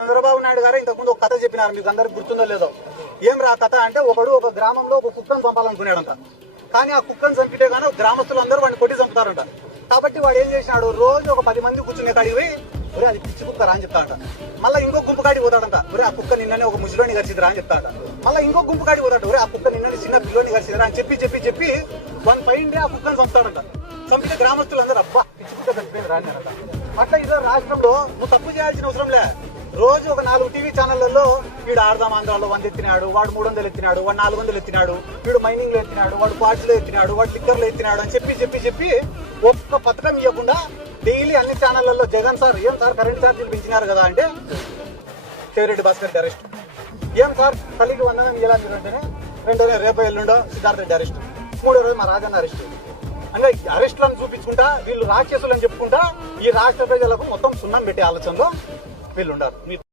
చంద్రబాబు నాయుడు గారు ఇంతకుముందు ఒక కథ చెప్పినారు, మీకు అందరికి గుర్తుందో లేదో. ఏం రా కథ అంటే, ఒక గ్రామంలో ఒక కుక్కను చంపాలనుకున్నాడంట. కానీ ఆ కుక్కను చంపితే గానీ గ్రామస్తులందరూ వాడిని కొట్టి చంపుతారంట. కాబట్టి వాడు ఏం చేసినాడు, రోజు ఒక 10 మంది కూర్చునే కాడికి పోయి ఒరే అది పిచ్చి కుక్కరా అని చెప్తాడంట. మళ్ళీ ఇంకో గుంపు కాడికి పోతాడంట, ఒరే ఆ కుక్క నిన్ననే ఒక ముసలోని గడిచిదిరా అని చెప్తాడ. మళ్ళీ ఇంకో గుంపు కాడికి పోతాడు, ఒరే ఆ కుక్క నిన్ననే చిన్న పిల్లోని గడిచిదిరా అని చెప్పి వన్ పైండే ఆ కుక్కను చంపుతాడంట. చంపితే గ్రామస్తులందరూ అబ్బా పిచ్చి కుక్క చంపిపోయింది రాని అంట. అట్లా ఇదో రాష్ట్రంలో నువ్వు తప్పు చేయాల్సిన అవసరం లే. రోజు ఒక 4 టీవీ ఛానళ్లలో వీడు ఆడదాం ఆంధ్రాలో 100 ఎత్తినాడు, వాడు 300 ఎత్తినాడు, వాడు 400 ఎత్తినాడు, వీడు మైనింగ్ లో ఎత్తినాడు, వాడు పార్టీలో ఎత్తినాడు, వాడు లిక్కర్లో ఎత్తినాడు అని చెప్పి ఒక్క పథకం ఇవ్వకుండా డైలీ అన్ని ఛానళ్లలో జగన్ సార్ ఏం సార్ కరెంట్ ఛార్జీలు పెంచినారు కదా అంటే కేవిరెడ్డి భాస్కర్ అరెస్ట్. ఏం సార్ తల్లికి వందనం ఇలా మీరు అంటేనే 2 రేపు ఎల్లుండో సిద్ధార్థ రెడ్డి అరెస్ట్, 3వ రోజు మా రాజన్న అరెస్ట్. అంటే అరెస్టులను చూపించుకుంటా వీళ్ళు రాక్షసులు అని చెప్పుకుంటా ఈ రాష్ట్ర ప్రజలకు మొత్తం సున్నం పెట్టే ఆలోచనలో వీళ్ళు ఉన్నారు.